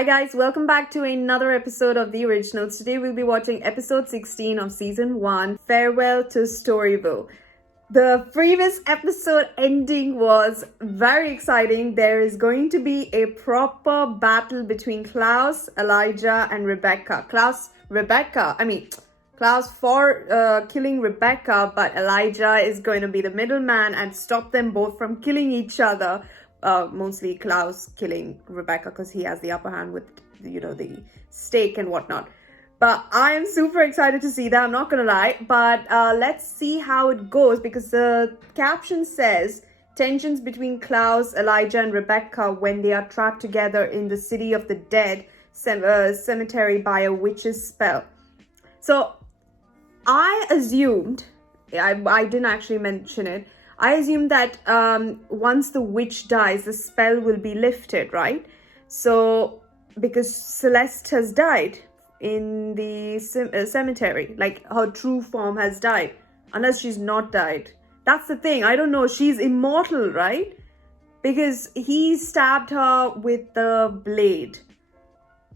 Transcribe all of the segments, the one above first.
Hi guys, welcome back to another episode of The Originals. Today we'll be watching episode 16 of season 1, Farewell to Storyville. The previous episode ending was very exciting. There is going to be a proper battle between Klaus, Elijah and Rebecca. Klaus for killing Rebecca, but Elijah is going to be the middleman and stop them both from killing each other. Mostly Klaus killing Rebecca because he has the upper hand with, the stake and whatnot. But I am super excited to see that, I'm not gonna lie. But let's see how it goes, because the caption says tensions between Klaus, Elijah and Rebecca when they are trapped together in the city of the dead cemetery by a witch's spell. So I assumed, I didn't actually mention it, I assume that once the witch dies, the spell will be lifted, right? So, because Celeste has died in the cemetery, like her true form has died, unless she's not died. That's the thing, I don't know, she's immortal, right? Because he stabbed her with the blade.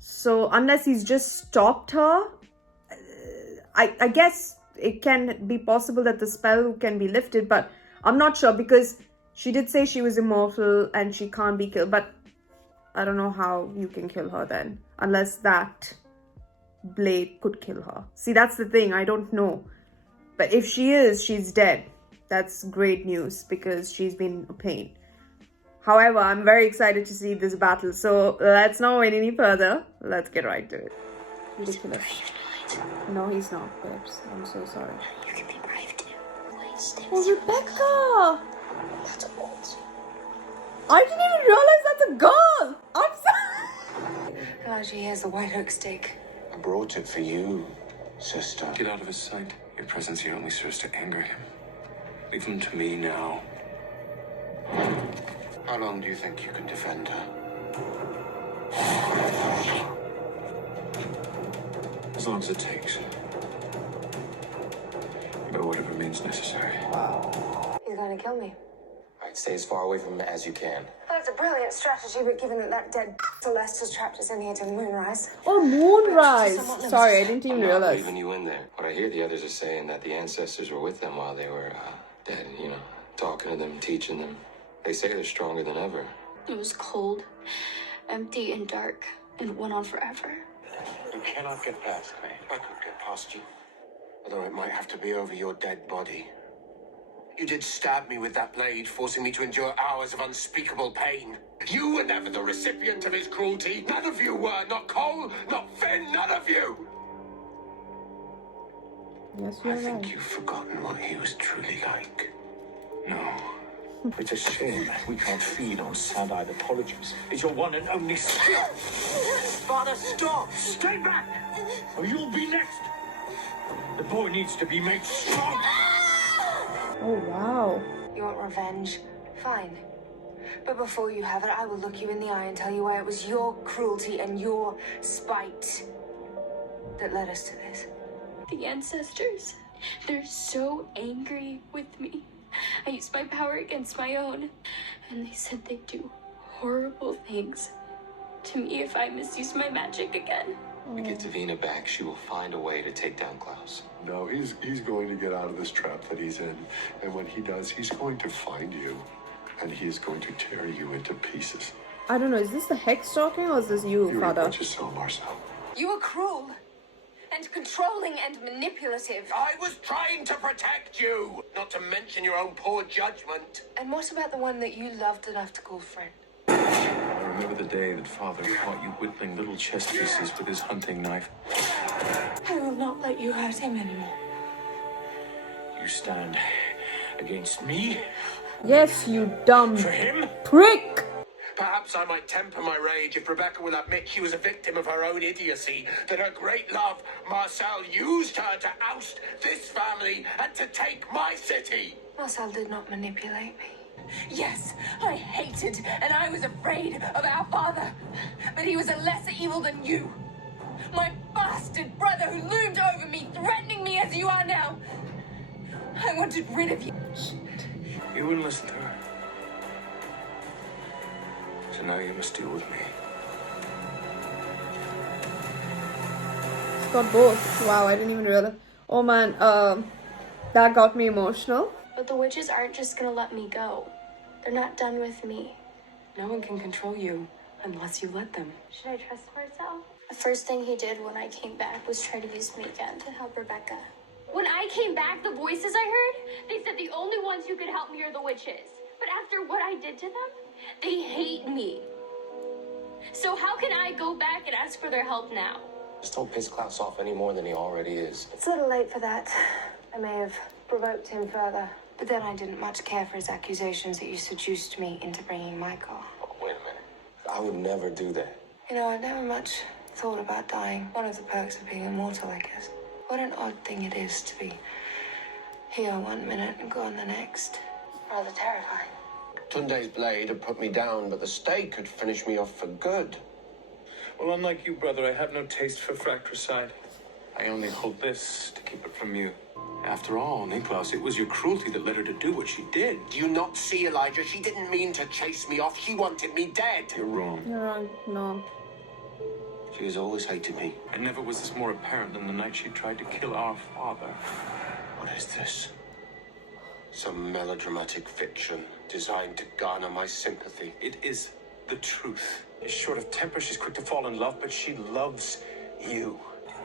So, unless he's just stopped her, I guess it can be possible that the spell can be lifted, but I'm not sure, because she did say she was immortal and she can't be killed. But I don't know how you can kill her then, unless that blade could kill her. See, that's the thing, I don't know. But if she is, she's dead. That's great news, because she's been a pain. However, I'm very excited to see this battle. So let's not wait any further. Let's get right to it. Ridiculous. No, he's not, babes. I'm so sorry. You can be brave too. Oh, Rebecca! That's old. I didn't even realize that's a girl! I'm sorry! Elijah, here's the white oak stake. I brought it for you, sister. Get out of his sight. Your presence here only serves to anger him. Leave him to me now. How long do you think you can defend her? As long as it takes. But whatever means necessary. He's gonna kill me. I'd stay as far away from him as you can. Well, that's a brilliant strategy, but given that dead Celeste has trapped us in here to Moonrise. Oh, Moonrise! Sorry, I didn't even I'm not realize. leaving you in there. But I hear the others are saying that the ancestors were with them while they were dead, talking to them, teaching them. They say they're stronger than ever. It was cold, empty, and dark, and it went on forever. You cannot get past me. I could get past you. Although it might have to be over your dead body. You did stab me with that blade, forcing me to endure hours of unspeakable pain. You were never the recipient of his cruelty. None of you were. Not Cole, not Finn, none of you. Yes, I you're think right. you've forgotten what he was truly like. No. It's a shame we can't feed on sad-eyed apologies. It's your one and only skill. Father, stop! Stay back, or you'll be next. The boy needs to be made strong. Oh, wow. You want revenge? Fine. But before you have it, I will look you in the eye and tell you why it was your cruelty and your spite that led us to this. The ancestors, they're so angry with me. I used my power against my own, and they said they'd do horrible things to me if I misused my magic again. We get Davina back, she will find a way to take down Klaus. No, he's going to get out of this trap that he's in. And when he does, he's going to find you. And he is going to tear you into pieces. I don't know, is this the hex talking or is this you, You Father? reap what you sow, Marcel. You were cruel and controlling and manipulative. I was trying to protect you, not to mention your own poor judgment. And what about the one that you loved enough to call friend? I remember the day that Father caught you whittling little chess pieces with his hunting knife. I will not let you hurt him anymore. You stand against me Yes, you dumb for him. prick! Perhaps I might temper my rage if Rebecca will admit she was a victim of her own idiocy, that her great love, Marcel, used her to oust this family and to take my city. Marcel did not manipulate me. Yes, I hated and I was afraid of our father, but he was a lesser evil than you. My bastard brother who loomed over me, threatening me as you are now. I wanted rid of you. You wouldn't listen to her. So now you must deal with me. got both. Wow, I didn't even realize. Oh man, that got me emotional. But the witches aren't just gonna let me go. They're not done with me. No one can control you unless you let them. Should I trust Marcel? The first thing he did when I came back was try to use me again to help Rebecca. When I came back, the voices I heard, they said the only ones who could help me are the witches. But after what I did to them, they hate me. So how can I go back and ask for their help now? Just don't piss Klaus off any more than he already is. It's a little late for that. I may have provoked him further. But then I didn't much care for his accusations that you seduced me into bringing Michael. Oh, wait a minute. I would never do that. You know, I've never much thought about dying. One of the perks of being immortal, I guess. What an odd thing it is to be here 1 minute and gone the next. Rather terrifying. Tunde's blade had put me down, but the stake had finished me off for good. Well, unlike you, brother, I have no taste for fratricide. I only hold this to keep it from you. After all, Niklaus, it was your cruelty that led her to do what she did. Do you not see, Elijah? She didn't mean to chase me off. She wanted me dead. You're wrong. You're wrong. No. She has always hated me. And never was this more apparent than the night she tried to kill our father. What is this? Some melodramatic fiction designed to garner my sympathy. It is the truth. She's short of temper, she's quick to fall in love, but she loves you.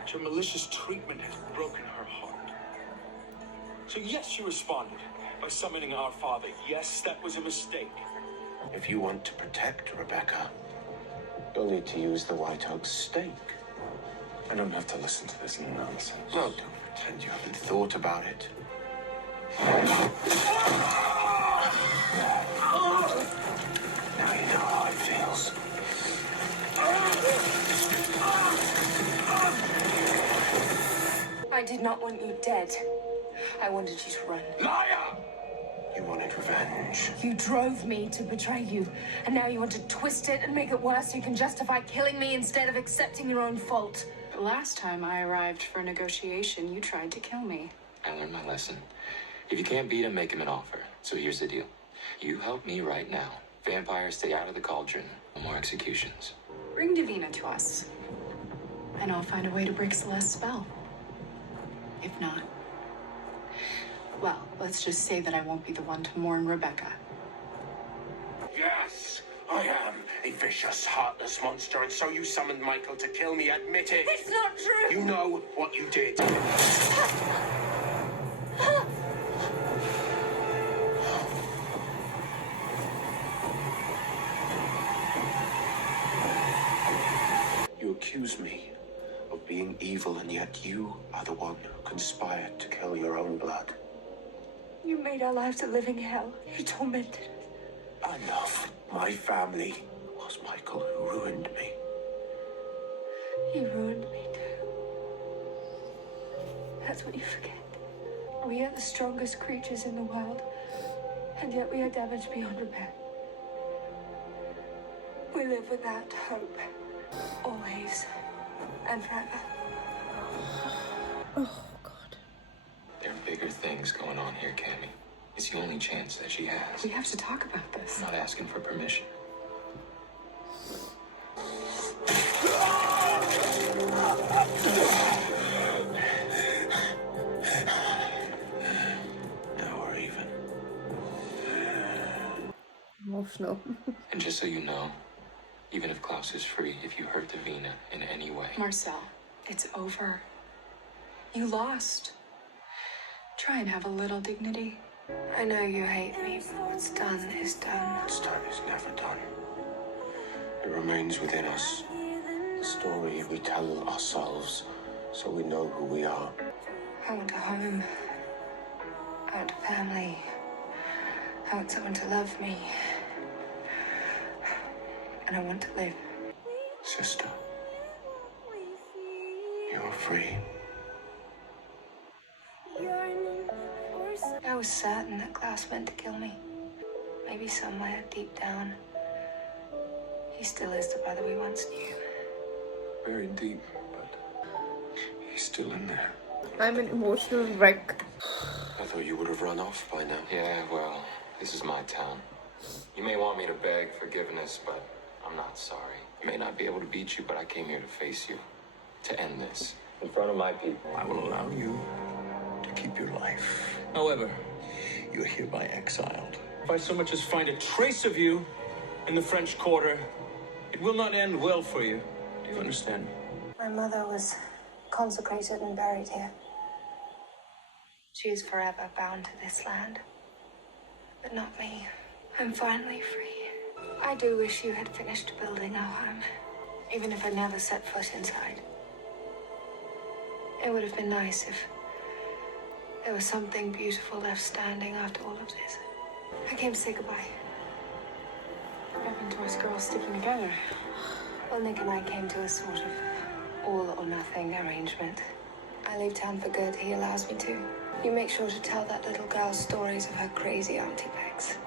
And your malicious treatment has broken her heart. So yes, she responded by summoning our father. Yes, that was a mistake. If you want to protect Rebecca, you'll need to use the White Oak's stake. I don't have to listen to this nonsense. No, don't pretend you haven't thought about it. Now you know how it feels. I did not want you dead. I wanted you to run. Liar! You wanted revenge. You drove me to betray you, and now you want to twist it and make it worse so you can justify killing me instead of accepting your own fault. The last time I arrived for a negotiation, you tried to kill me. I learned my lesson. If you can't beat him, make him an offer. So here's the deal. You help me right now. Vampires stay out of the cauldron. No more executions. Bring Davina to us, and I'll find a way to break Celeste's spell. If not, well, let's just say that I won't be the one to mourn Rebecca. Yes, I am a vicious, heartless monster, and so you summoned Michael to kill me. Admit it. It's not true! You know what you did. You accuse me of being evil, and yet you are the one who conspired to kill your own blood. You made our lives a living hell. You tormented us. Enough. My family. It was Michael who ruined me. He ruined me too. That's what you forget. We are the strongest creatures in the world, and yet we are damaged beyond repair. We live without hope. Always. And forever. Oh God. There are bigger things going on here, Cammy. It's the only chance that she has. We have to talk about this. I'm not asking for permission. Now we're even. Emotional. And just so you know, even if Klaus is free, if you hurt Davina in any way... Marcel, it's over. You lost. Try and have a little dignity. I know you hate me, but what's done is done. What's done is never done. It remains within us. The story we tell ourselves so we know who we are. I want a home. I want a family. I want someone to love me. And I want to live. Sister, you're free. I was certain that Klaus meant to kill me. Maybe somewhere deep down, he still is the brother we once knew. Very deep, but he's still in there. I'm an emotional wreck. I thought you would have run off by now. Yeah, well, this is my town. You may want me to beg forgiveness, but I'm not sorry. I may not be able to beat you, but I came here to face you. To end this. in front of my people. I will allow you to keep your life. However, you're hereby exiled. If I so much as find a trace of you in the French Quarter, it will not end well for you. Do you understand? My mother was consecrated and buried here. She is forever bound to this land. But not me. I'm finally free. I do wish you had finished building our home, even if I never set foot inside. It would have been nice if there was something beautiful left standing after all of this. I came to say goodbye. What happened to us girls sticking together? Well, Nick and I came to a sort of all or nothing arrangement. I leave town for good. He allows me to. You make sure to tell that little girl stories of her crazy Auntie Bex.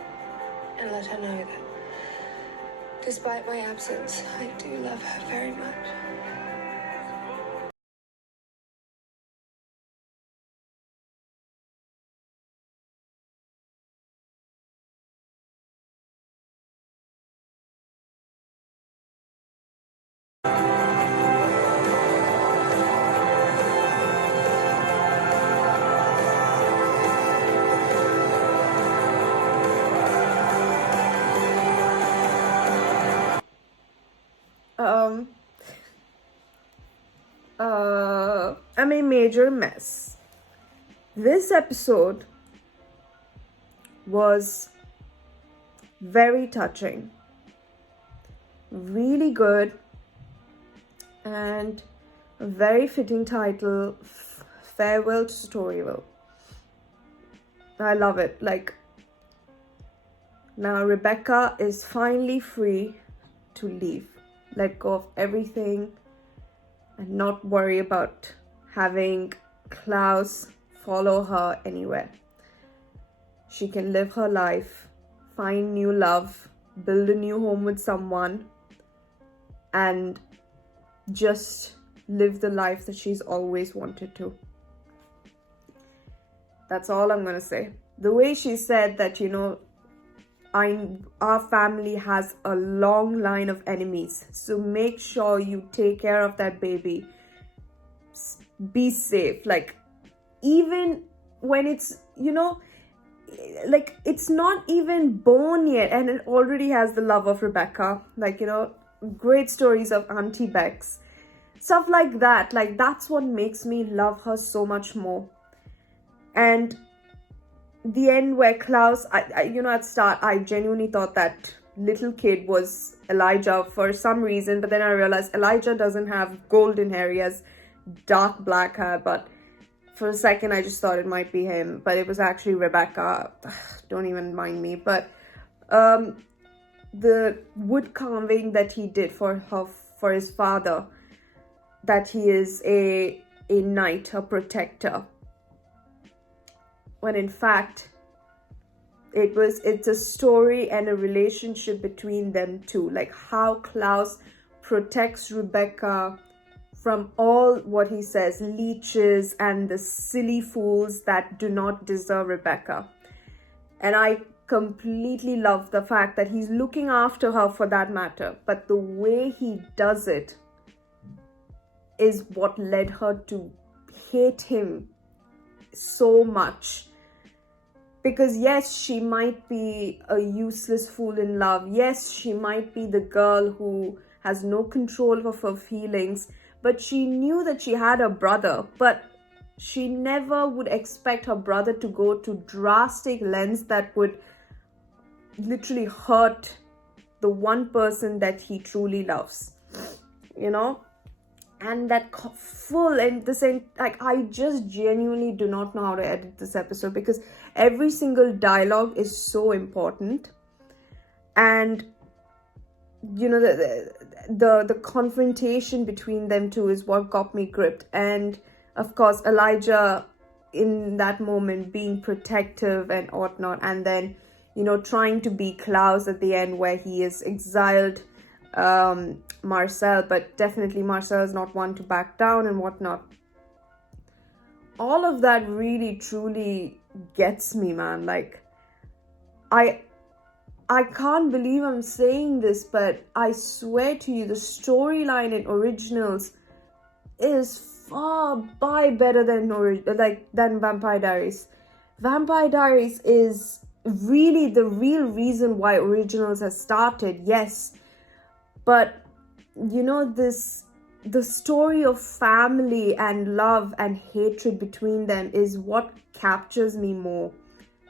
And let her know that, despite my absence, I do love her very much. I'm a major mess. This episode was very touching, really good, and a very fitting title, Farewell to Storyville. I love it. Like, now Rebecca is finally free to leave, let go of everything, and not worry about having Klaus follow her anywhere. She can live her life, find new love, build a new home with someone, and just live the life that she's always wanted to. That's all I'm gonna say. The way she said that, our family has a long line of enemies, so make sure you take care of that baby. Be safe. Like, even when it's, like, it's not even born yet and it already has the love of Rebecca. Like, great stories of Auntie Bex. Stuff like that. Like, that's what makes me love her so much more. And the end where Klaus, at start, I genuinely thought that little kid was Elijah for some reason, but then I realized Elijah doesn't have golden hair, he has dark black hair, but for a second I just thought it might be him, but it was actually Rebecca. Don't even mind me. But the wood carving that he did for his father, that he is a knight, a protector, when in fact it's a story and a relationship between them two, like how Klaus protects Rebecca from all what he says, leeches and the silly fools that do not deserve Rebecca. And I completely love the fact that he's looking after her for that matter, but the way he does it is what led her to hate him so much. Because yes, she might be a useless fool in love. Yes, she might be the girl who has no control of her feelings, but she knew that she had a brother, but she never would expect her brother to go to drastic lengths that would literally hurt the one person that he truly loves, and that full and the same, like, I just genuinely do not know how to edit this episode because every single dialogue is so important. And the confrontation between them two is what got me gripped. And of course Elijah in that moment being protective and whatnot, and then trying to be Klaus at the end where he is exiled Marcel, but definitely Marcel is not one to back down and whatnot. All of that really truly gets me, man. Like, I can't believe I'm saying this, but I swear to you, the storyline in Originals is far by better than Vampire Diaries. Vampire Diaries is really the real reason why Originals has started, yes, but you know, the story of family and love and hatred between them is what captures me more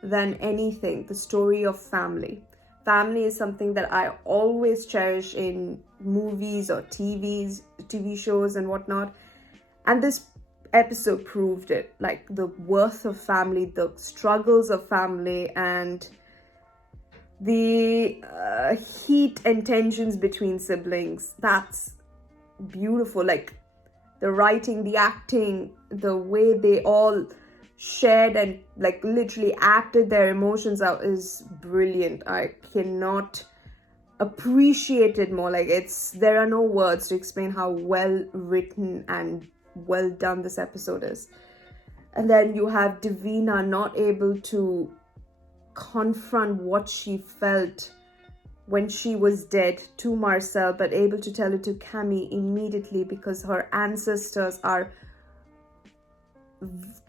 than anything. The story of family. Family is something that I always cherish in movies or TV shows and whatnot. And this episode proved it. Like, the worth of family, the struggles of family, and the heat and tensions between siblings. That's beautiful. Like, the writing, the acting, the way they all shared and like literally acted their emotions out is brilliant. I cannot appreciate it more. Like, there are no words to explain how well written and well done this episode is. And then you have Davina not able to confront what she felt when she was dead to Marcel, but able to tell it to Cammy immediately because her ancestors are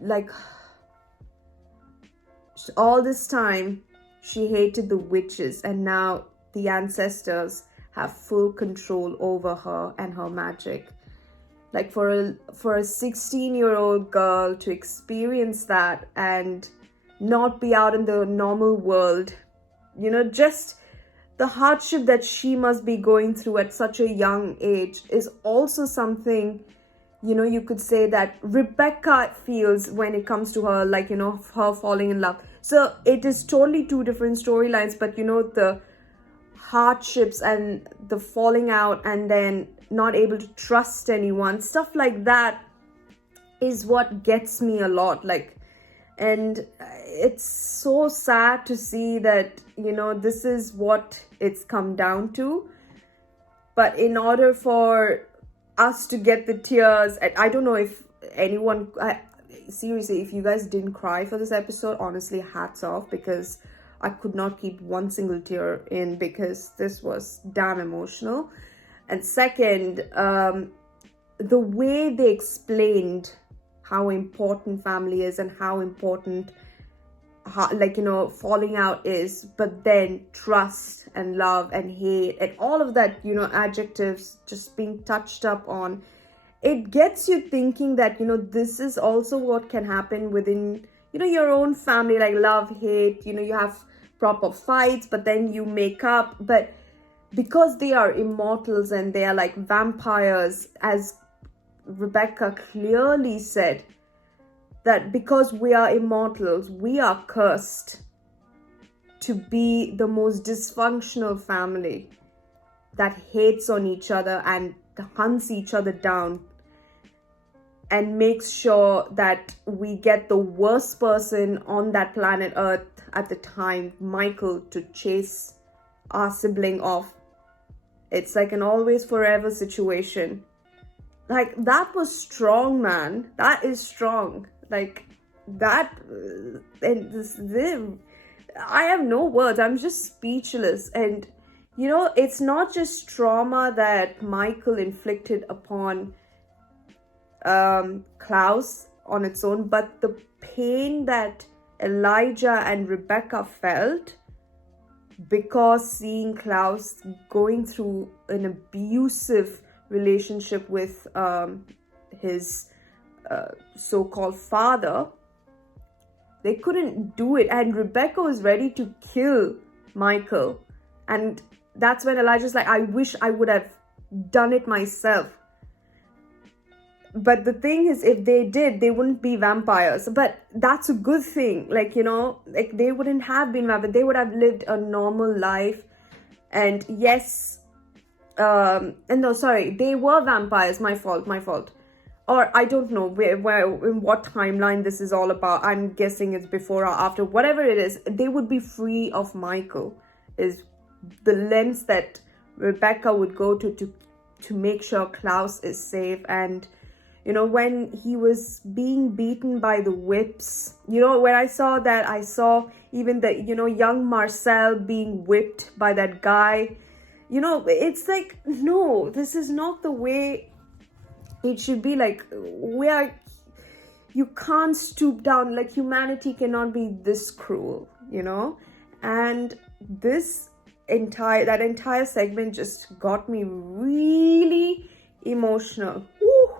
like, all this time she hated the witches, and now the ancestors have full control over her and her magic. Like, for a 16-year-old girl to experience that and not be out in the normal world, you know, just the hardship that she must be going through at such a young age is also something, you know, you could say that Rebecca feels when it comes to her, like, you know, her falling in love. So it is totally two different storylines, but you know, the hardships and the falling out and then not able to trust anyone, stuff like that is what gets me a lot. Like, and it's so sad to see that, you know, this is what it's come down to. But in order for us to get the tears, I don't know if anyone, seriously, if you guys didn't cry for this episode, honestly, hats off, because I could not keep one single tear in because this was damn emotional. And second, the way they explained how important family is and how important, like, you know, falling out is, but then trust and love and hate and all of that, you know, adjectives just being touched up on, it gets you thinking that, you know, this is also what can happen within, you know, your own family, like love, hate, you know, you have proper fights, but then you make up. But because they are immortals and they are like vampires, as Rebecca clearly said, that because we are immortals, we are cursed to be the most dysfunctional family that hates on each other and hunts each other down and makes sure that we get the worst person on that planet Earth at the time, Michael, to chase our sibling off. It's like an always forever situation. Like, that was strong, man. That is strong. Like, that, and this, I have no words. I'm just speechless. And, you know, it's not just trauma that Michael inflicted upon Klaus on its own, but the pain that Elijah and Rebecca felt because seeing Klaus going through an abusive relationship with his so-called father. They couldn't do it, and Rebecca was ready to kill Michael, and that's when Elijah's like, I wish I would have done it myself. But the thing is, if they did, they wouldn't be vampires. But that's a good thing. Like, you know, like, they wouldn't have been vampires. They would have lived a normal life. And yes, and no, sorry, they were vampires. My fault. Or I don't know where in what timeline this is all about. I'm guessing it's before or after. Whatever it is, they would be free of Michael. Is the lengths that Rebecca would go to make sure Klaus is safe. And you know, when he was being beaten by the whips, you know, when I saw that, I saw even the, you know, young Marcel being whipped by that guy. You know, it's like, no, this is not the way, it should be like, you can't stoop down, like humanity cannot be this cruel, you know. And that entire segment just got me really emotional. Woo!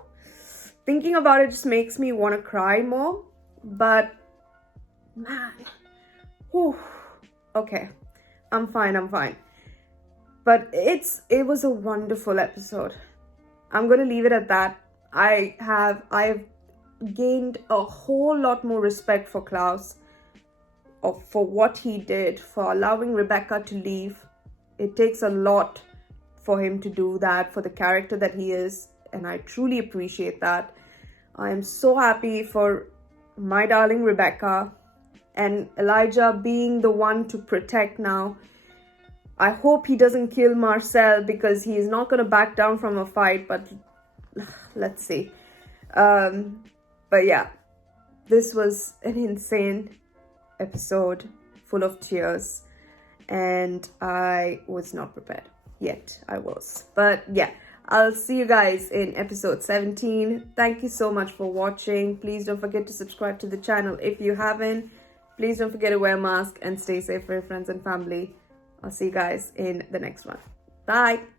Thinking about it just makes me want to cry more. But man, whew, okay, I'm fine. But it was a wonderful episode. I'm gonna leave it at that. I've gained a whole lot more respect for Klaus, for what he did, for allowing Rebecca to leave. It takes a lot for him to do that, for the character that he is, and I truly appreciate that. I am so happy for my darling Rebecca, and Elijah being the one to protect now. I hope he doesn't kill Marcel, because he is not going to back down from a fight, but let's see. But yeah, this was an insane episode full of tears, and I was not prepared. Yet I was. But yeah, I'll see you guys in episode 17. Thank you so much for watching. Please don't forget to subscribe to the channel if you haven't. Please don't forget to wear a mask and stay safe for your friends and family. I'll see you guys in the next one. Bye.